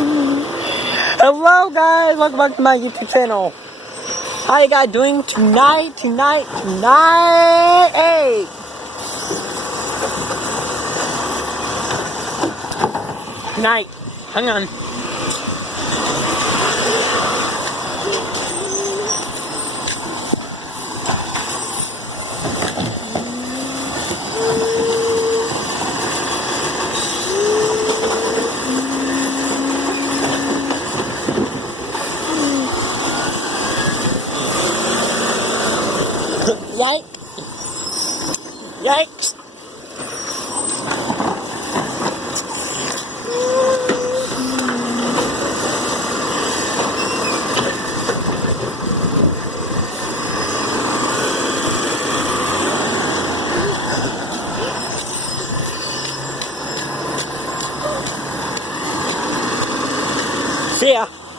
Hello guys, welcome back to my YouTube channel. How you guys doing tonight? Hey! Tonight, hang on. Yikes! See ya!